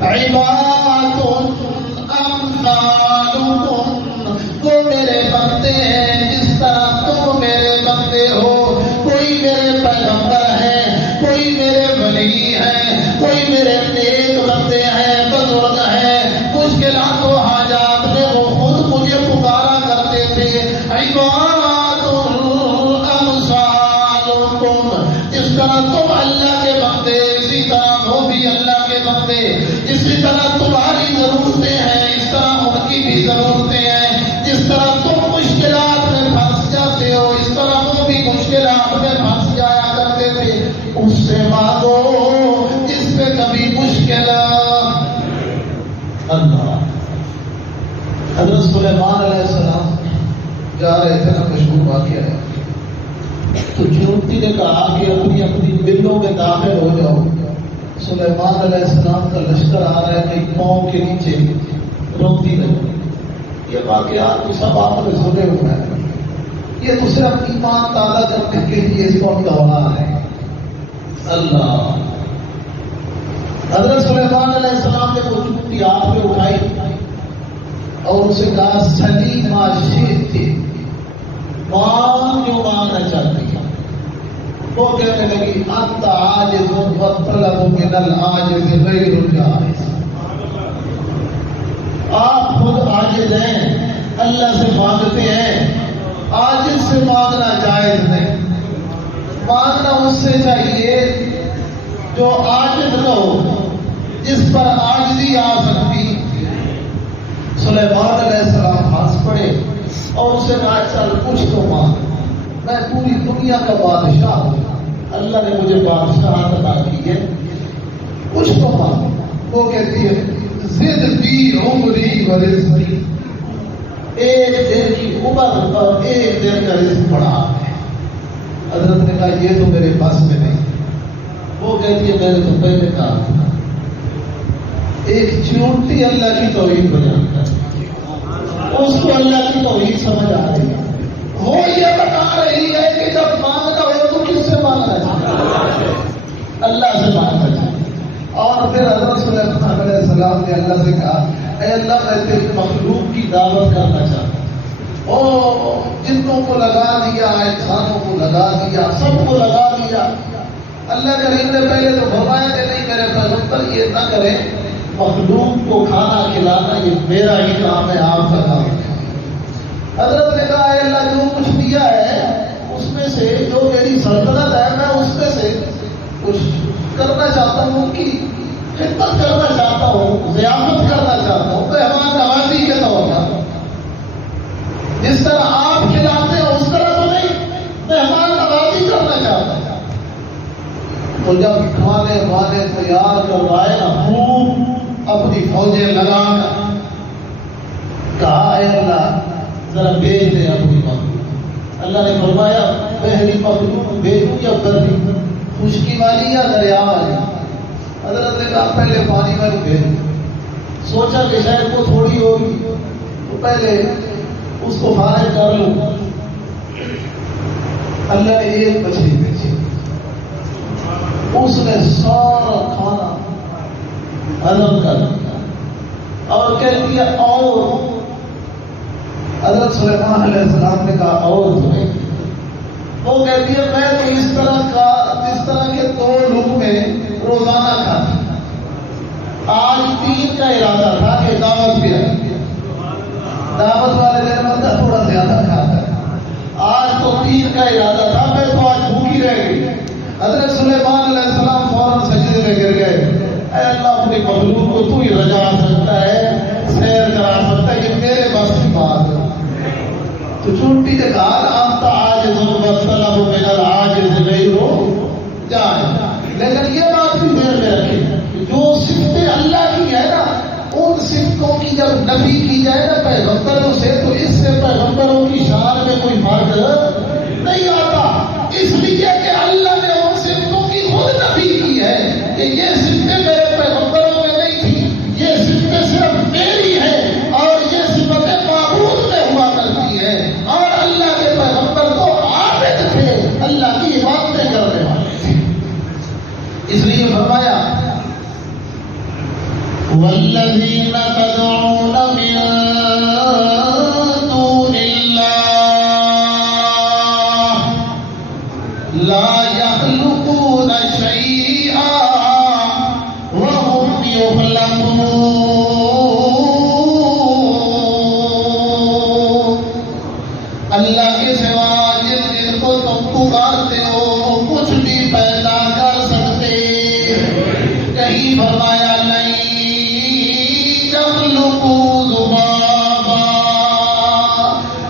عباد امثالکم، وہ میرے بندے ہیں جس طرح تم میرے بندے ہو۔ کوئی میرے پیغمبر ہے، کوئی میرے ولی ہے، کوئی میرے نیک بندے ہیں، بزرگ ہیں، مشکلات و حاجات میں وہ خود مجھے پکارا کرتے تھے۔ عباد امثالکم، جس طرح تم اللہ کے بندے اسی طرح وہ بھی اللہ کے بندے، اسی طرح تمہاری ضرورتیں ہیں اس طرح ان کی بھی ضرورتیں ہیں، جس طرح تم مشکلات میں پھنس جاتے ہو اس طرح وہ بھی مشکلات میں پھنس جایا کرتے تھے۔ اس سے مانگو جس سے کبھی مشکل۔ اللہ حضرت سلیمان علیہ السلام جا رہے تھے نا، مشہور واقعہ ہے، تو چونٹی نے کہا کہ اپنی اپنی بلوں میں داخل ہو جاؤ۔ سلیمان علیہ السلام کا لشکر آ رہا ہے کہ پاؤں کے نیچے روتی نہیں۔ یہ واقعات تو سب آپ نے سنے ہوئے ہیں، یہ تو صرف ایمان تازہ کرنے کے لیے اس کو ہم دوہرا رہے ہیں۔ اللہ حضرت سلیمان علیہ السلام نے وہ چونٹی آپ میں اٹھائی اور اسے کہا سلی ما شئت، مانگ جو مانگنا چاہتی ہے۔ وہ کہنے لگی انت عاجز والطلب من العاجز غیر الجائز، آپ خود عاجز ہیں، اللہ سے مانگتے ہیں، عاجز سے مانگنا جائز نہیں۔ مانگنا اس سے چاہیے جو عاجز نہ ہو، جس پر عاجزی آ سکتی۔ سلیمان علیہ السلام ہنس پڑے اور اسے کہا چل کچھ تو مانگ، میں پوری دنیا کا بادشاہ ہوں، اللہ نے مجھے بادشاہت عطا کی ہے، کچھ تو مانگ۔ وہ کہتی ہے زد بی عمری و رزقی، ایک دن کی عمر اور ایک دن کا رزق بڑھا ہے۔ حضرت نے کہا یہ تو میرے پاس میں نہیں۔ وہ کہتی ہے میں نے تو پہلے کہا تھا۔ ایک چونٹی اللہ کی توحید بیان کرتی، اس کو اللہ کی توحید سمجھ آ رہی ہے۔ وہ یہ بتا رہی ہے کہ جب مانگنا ہو تو کس سے مانگنا چاہیے؟ اللہ سے مانگنا چاہیے۔ اور پھر حضرت سلیمان علیہ السلام نے اللہ سے کہا اے اللہ میں تیری مخلوق کی دعوت کرنا چاہتا ہوں۔ او جنوں کو لگا دیا، انسانوں کو لگا دیا، سب کو لگا دیا۔ اللہ کریم نے پہلے تو فرمایا کہ نہیں میرے پیغمبر یہ نہ کریں، مخلوق کو کھانا کھلانا یہ میرا ہی کام ہے، آپ کا کام ہے۔ حضرت نے کہا اے اللہ جو کچھ دیا ہے اس میں سے جو میری سلطنت ہے میں اس میں سے کچھ کرنا چاہتا ہوں، ان کی خدمت کرنا چاہتا ہوں، ضیافت کرنا چاہتا ہوں، مہمان نوازی کے طور پر جس طرح آپ کھلاتے ہیں اس طرح تو نہیں، مہمان نوازی کرنا چاہتا ہوں۔ تو جب کھانے وانے تیار کروائے نا خوب اپنی فوجیں لگا کر کہا اے اللہ ذرا بھیج دے اپنی مخلوق۔ اللہ نے فرمایا پہلی مخلوق بھیجوں یا گرمی، خشکی والی یا دریا والی؟ حضرت نے کہا پہلے پانی والی بھیج۔ سوچا کہ شاید وہ تھوڑی ہوگی تو پہلے اس کو فارغ کر لوں۔ اللہ نے ایک مچھلی بھیجی، اس نے سارا کھانا ہضم کر دیا اور کہہ دیا اور حضرت سلیمان علیہ السلام نے کہا اور تمہیں؟ وہ کہتی ہے میں تو اس طرح کے 2 لقمے روزانہ کھاتا، آج 3 کا ارادہ تھا کہ دعوت بھی ہے، دعوت والے دن بندہ تھوڑا زیادہ کھاتا ہے، آج تو 3 کا ارادہ تھا، میں تو آج بھوکی رہ گئی۔ حضرت سلیمان علیہ السلام فوراً سجدے میں گر گئے، اے اللہ اپنی مخلوق کو کو تو ہی رجا سکتا ہے، سیر کرا سکتا ہے، کہ میرے بس کی بات ہے۔ تو چھوٹی سے کہا آپ عاجز والطلب من العاجز غیر جائز، لیکن یہ بات بھی ذہن میں رکھیں جو صفتیں اللہ کی ہے نا، ان صفتوں کی جب نفی کی جائے نا پیغمبروں سے، تو اس سے پیغمبروں کی شان میں کوئی فرق نہیں آتا، اس لیے کہ اللہ نے ان صفتوں کی خود نفی کی ہے کہ یہ صفتیں میرے پیغمبروں میں نہیں تھی، یہ صفتیں صرف میری ہیں، اور یہ صفتیں معبود میں ہوا کرتی ہے، اور اللہ کے پیغمبر تو عابد تھے، اللہ کی عبادتیں کرنے والے تھے۔ اس لیے فرمایا والذین تدعون من دون اللہ لا يخلقون شيئا وهم يخلقون۔ اللہ کے سوا جن کو تم پکارتے ہو وہ کچھ بھی پیدا کر سکتے، کہیں فرمایا نہیں یخلقوا ذبابا،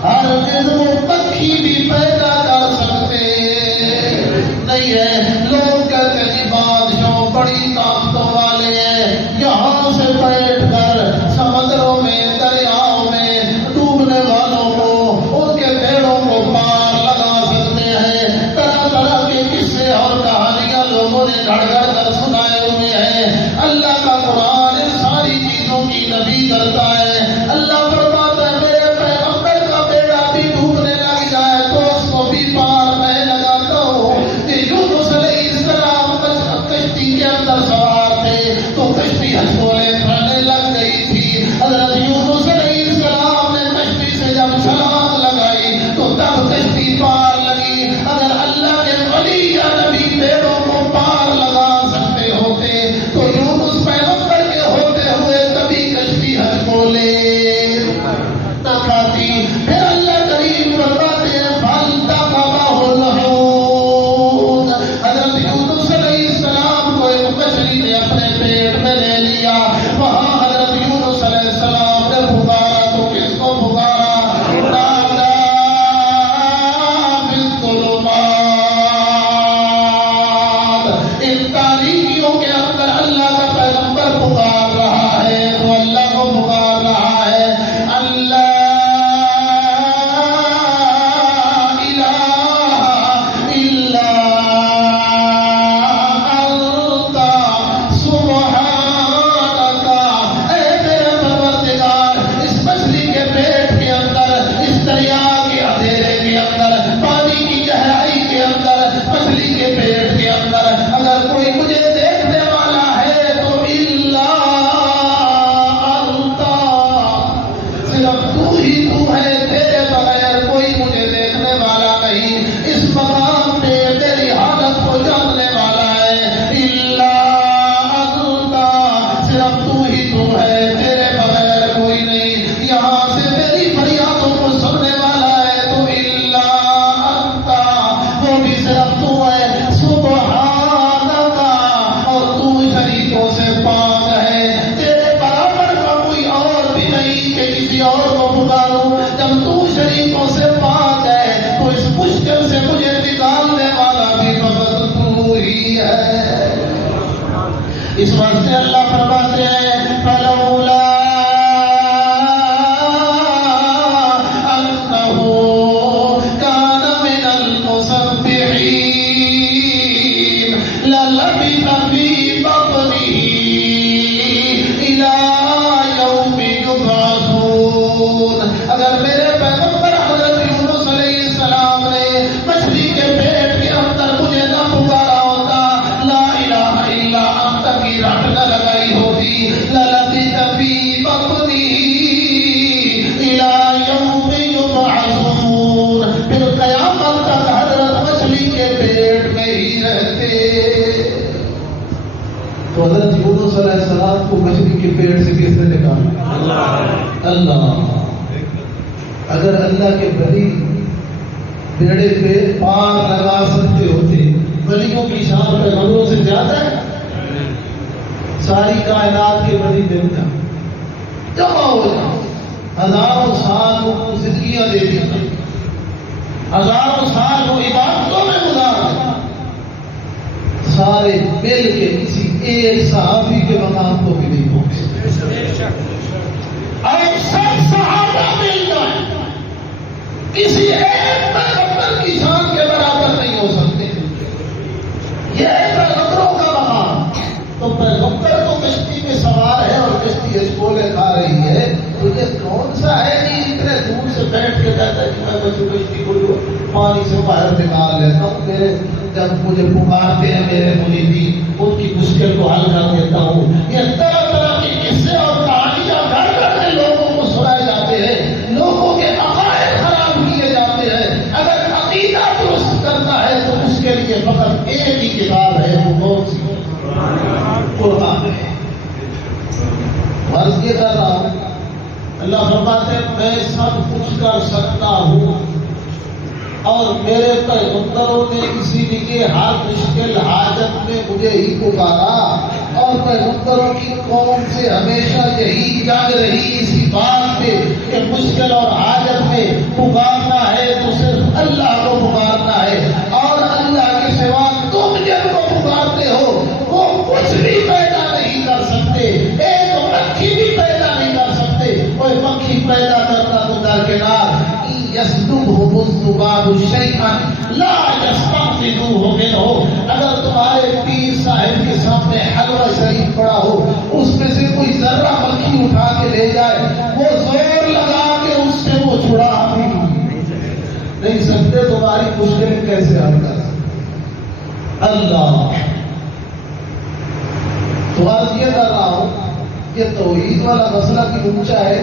ہرگز وہ پکھی بھی پیدا کر سکتے نہیں ہے۔ لوگ کہتے ہیں بادشاہ بڑی طاقتوں والے ہیں، یہاں سے بیٹھ کر سمندروں میں دریاؤں میں ڈوبنے والوں کو ان کے پیڑوں کو پار لگا سکتے ہیں، طرح طرح کے قصے اور کہانیاں لوگوں نے گھڑ گھڑ کر سنائے ہوئے ہیں۔ اللہ کا قرآن ان ساری چیزوں کی نفی کرتا ہے۔ اللہ فرماتا ہے میرے پیغمبر کا بیڑا بھی ڈوبنے لگ جائے تو اس کو بھی پار میں لگاتا ہوں۔ کہ یونس علیہ السلام کشتی کے اندر سوار تھے تو کشتی ہچکولے کھانے لگ گئی تھی، حضرت یونس علیہ السلام نے کشتی سے جب چھلانگ لگائی تو تب کشتی پار لگی۔ اگر اللہ کے ولی یا نبی پیڑوں کو پار لگا سکتے ہوتے تو یونس پیغمبر کے ہوتے ہوئے کبھی کشتی ہچکولے نہ کھاتی۔ پھر اللہ کریم فرماتے ہیں فالتقمہ الحوت، حضرت یونس علیہ السلام کو ایک مچھلی نے اپنے پیٹ میں لے لیا۔ وہاں حضرت یونس علیہ السلام نے پکارا تو کس کو پکارا؟ نادا فی الظلمات، ان تاریکیوں کے اندر اللہ کا پیغمبر پکار رہا ہے تو اللہ کو پکار رہا ہے اللہ الہ الا انت سبحانک۔ اے میرے پروردگار، اس مچھلی کے پیٹ کے اندر، اس دریا کے اندھیرے کے اندر، پانی کی گہرائی کے اندر، مچھلی کے پیٹ کے اندر اگر کوئی مجھے دیکھنے والا ہے تو الا انت، صرف تو ہی تو ہے، تیرے بغیر کوئی مجھے دیکھنے والا نہیں، اس مقام پہ میری حالت کو جاننے والا ہے۔ الا انت، صرف تو ہی تو ہے، تیرے بغیر کوئی نہیں، یہاں سے میری فریادوں کو سننے والا ہے تو الا انت، وہ بھی صرف تو ہے، سبحانک، اور تو شریکوں سے پاک ہے، تیرے برابر کا کوئی اور بھی نہیں کہ کسی اور کو پکاروں۔ جب تو شریکوں سے پاک ہے تو اس مشکل سے مجھے نکالنے والا بھی فقط تو ہی ہے۔ اس واسطے اللہ فرماتے ہیں فلولا انہ کان من المسبحین للبث فی بطنہ الی یوم یبعثون۔ اگر میرے پیغمبر حضرت یونس علیہ السلام نے مچھلی کے پیٹ کے اندر مجھے نہ پکارا ہوتا، لا الہ الا انت کی رٹ نہ لگائی ہوتی، للبث فی بطنہ الی یوم یبعثون، پھر قیامت تک حضرت مچھلی کے پیٹ میں ہی رہتے۔ تو حضرت یونس علیہ السلام کو مچھلی کے پیٹ سے کس نے نکالا؟ اللہ۔ اگر اللہ کے ولی بیڑے پہ پار لگا سکتے ہوتے، ولیوں کی شان پیغمبروں سے زیادہ ہے؟ ساری کائنات کے بڑی دل کا جمع ہو جائے، ہزاروں سال وہ زندگیاں دے دی، ہزاروں سال وہ عبادتوں میں گزار دیں، سارے مل کے کسی ایک صحابی کے مقام کو بھی نہیں پہنچے، اور سب صحابہ مل جائیں کسی ایک پیغمبر کی شان کے برابر نہیں ہو سکتے۔ یہ ہے پیغمبروں کا مقام۔ تو پیغمبر تو کشتی میں سوار ہے اور کشتی ہچکولے کھا رہی ہے، تو یہ کون سا ہے کہ اتنے دور سے بیٹھ کے کہتا ہے کہ میں بچوں کشتی کو جو پانی سے باہر نکال لیتا ہوں، میرے جب مجھے پکارتے ہیں میرے مریدین ان کی مشکل کو حل کر دیتا ہوں۔ یہ طرح طرح کے قصے اور کہانیاں گھر گھر میں لوگوں کو سنائے جاتے ہیں، لوگوں کے عقائد خراب کیے جاتے ہیں۔ اگر عقیدہ درست کرنا ہے تو اس کے لیے فقط ایک ہی کتاب ہے، وہ کون سی؟ قرآن ہے۔ عرض یہ کر رہا ہوں، اللہ فرماتے ہیں میں سب کچھ کر سکتا ہوں، اور میرے پیغمبروں نے اسی لیے ہر مشکل حاجت میں مجھے ہی پکارا، اور پیغمبروں کی قوم سے ہمیشہ یہی جنگ رہی اسی بات پہ کہ مشکل اور حاجت میں پکارنا ہے تو صرف اللہ کو پکارنا ہے، اور اللہ کے سوا تم جن کو پکارتے ہو وہ کچھ بھی پیدا نہیں کر سکتے، ایک مکھی بھی پیدا نہیں کر سکتے۔ کوئی مکھی پیدا کرنا تو درکنار، يسلبهم الذباب شيئا لا يستنقذوه منه، اگر تمہارے پیر صاحب کے سامنے حلوہ شریف پڑا ہو، اس میں سے کوئی ذرہ مکھی اٹھا کے لے جائے، وہ زور لگا کے اس سے وہ چھڑا نہیں سکتے، تمہاری مشکلیں کیسے حل کر سکتے؟ اللہ تو آج یہ کر رہا ہوں، یہ توحید والا مسئلہ بھی اونچا ہے،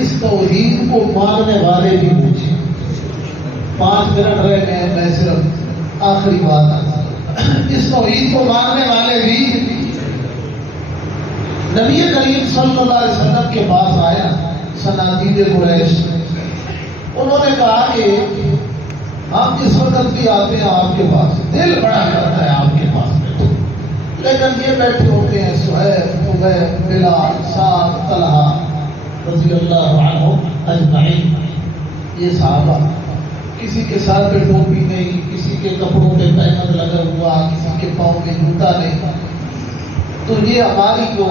اس توحید کو ماننے والے بھی پوچھیں۔ 5 منٹ رہ گئے ہیں، میں صرف آخری بات آتا ہوں، اس توحید کو ماننے والے بھی نبی کریم صلی اللہ علیہ وسلم کے پاس آیا صنادید قریش، انہوں نے کہا کہ ہم جس وقت بھی آتے ہیں آپ کے پاس دل بڑا کرتا ہے آپ کے پاس بیٹھے، لیکن یہ بیٹھے ہوتے ہیں صہیب، خبیب، بلال، سعد، طلحہ رضی اللہ عنہ اجمعین، یہ صحابہ، کسی کے ساتھ پہ ٹوپی نہیں، کسی کے کپڑوں پہ تہمت لگا ہوا، کسی کے پاؤں میں جوتا نہیں، تو یہ ہماری جو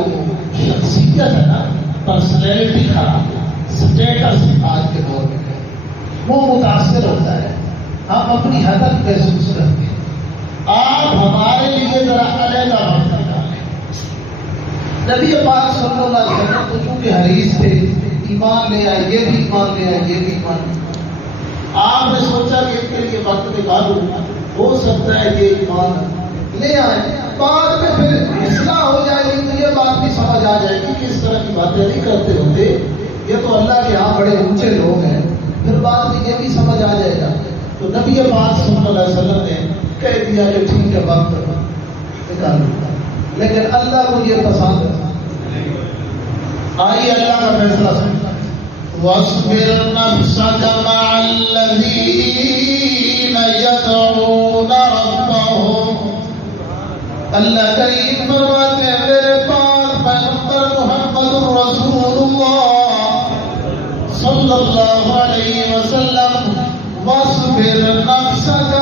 شخصیت ہے نا، پرسنالٹی خراب ہے، اسٹیٹس آج کے دور میں وہ متاثر ہوتا ہے، ہم اپنی حدت محسوس کرتے ہیں، آپ ہمارے لیے ذرا علیحدہ وقت نکالیں۔ نبی پاک صلی اللہ علیہ وسلم تو چونکہ حریص تھے، ایمان لے آئے، یہ بھی ایمان لے آئے، یہ بھی ایمان لے آئے، آپ نے سوچا کہ ان کے لیے وقت نکالوں، ہو سکتا ہے یہ ایمان لے آئے، بعد میں پھر اصلاح ہو جائے گی تو یہ بات بھی سمجھ آ جائے گی کہ اس طرح کی باتیں نہیں کرتے ہوتے، یہ تو اللہ کے ہاں بڑے اونچے لوگ ہیں، پھر بعد میں یہ بھی سمجھ آ جائے گا۔ تو نبی پاک صلی اللہ علیہ وسلم نے کہہ دیا کہ ٹھیک ہے وقت نکالو، لیکن اللہ کو یہ پسند ہے۔ آئیے اللہ کا فیصلہ سنیں، وَاصْبِرْ نَفْسَكَ مَعَ الَّذِينَ يَدْعُونَ رَبَّهُمْ۔ اللہ کریم فرماتے ہیں میرے پاک پیغمبر محمد رسول اللہ صلی اللہ علیہ وسلم، وَاصْبِرْ نَفْسَكَ،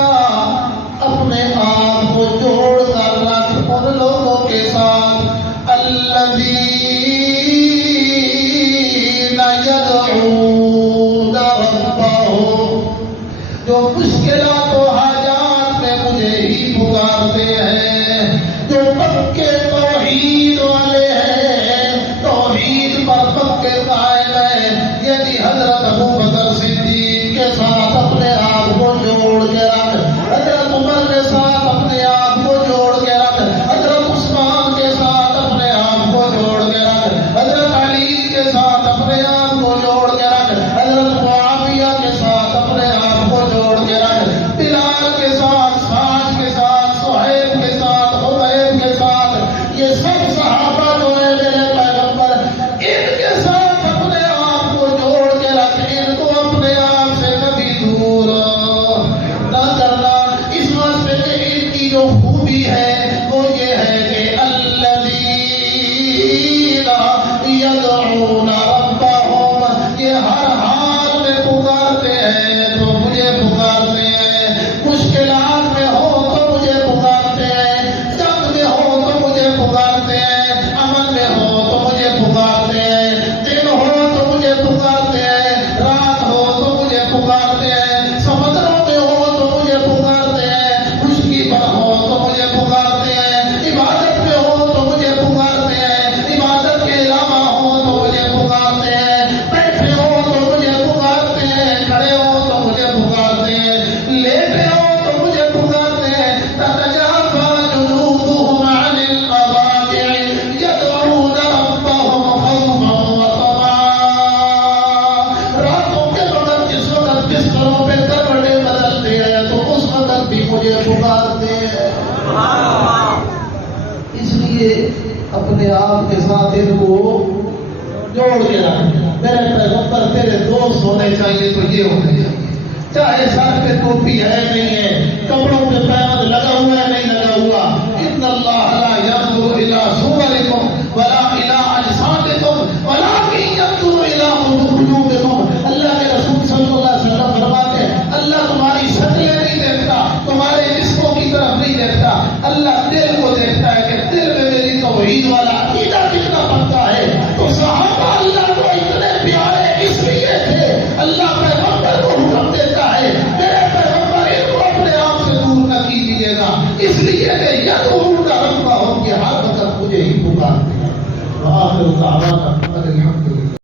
اپنے آپ کو جوڑ کر رکھ ان لوگوں کے ساتھ، الَّذِينَ يَدْعُونَ رَبَّهُمْ، جو مشکلات و حاجات میں مجھے ہی پکارتے ہیں، جو پکے توحید والے ہیں، توحید پر پکے قائم ہیں، یعنی حضرت ابوبکر صدیق کے ساتھ اپنے آپ کو جوڑ کے رکھ، حضرت عمر کے ساتھ اپنے آپ کو جوڑ کے رکھ، حضرت عثمان کے ساتھ اپنے آپ کو جوڑ کے رکھ، حضرت علی کے ساتھ اپنے آپ کو جوڑ کے رکھ، حضرت معاویہ کے ساتھ اپنے آپ کو جوڑ کے رکھ، یدعون ربهم، یہ ہر حال میں پکارتے ہیں تو مجھے پکارتے ہیں، مشکلات میں ہو تو مجھے پکارتے ہیں، جنگ میں ہو تو مجھے پکارتے ہیں، امن میں ہو تو مجھے پکارتے ہیں، دن ہو تو مجھے پکارتے ہیں، رات ہو تو مجھے پکارتے ہیں، سمندروں میں ہو تو مجھے پکارتے ہیں، خشکی پر ہو تو مجھے پکارتے ہیں، عبادت میں ہو تو مجھے پکارتے ہیں، عبادت کے علاوہ ہو تو مجھے پکارتے ہیں، بیٹھے ہو تو مجھے پکارتے ہیں، کھڑے ہو تو مجھے پکارتے ہیں، لیٹے ہو تو مجھے پکارتے ہیں، تتجافى جنوبهم عن المضاجع يدعون ربهم خوفا وطمعا، راتوں کے وقت جس وقت بستروں پہ کروٹیں بدلتے ہیں تو اس وقت بھی مجھے پکارتے ہیں۔ اس لیے اپنے آپ کے ساتھ ان کو جوڑ کے رکھ، میرے پیغمبر تیرے دوست ہونے چاہیے تو یہ ہونے چاہیے، چاہے سر پہ ٹوپی ہے نہیں ہے، کپڑوں پہ پیمد لگا ہوا ہے نہیں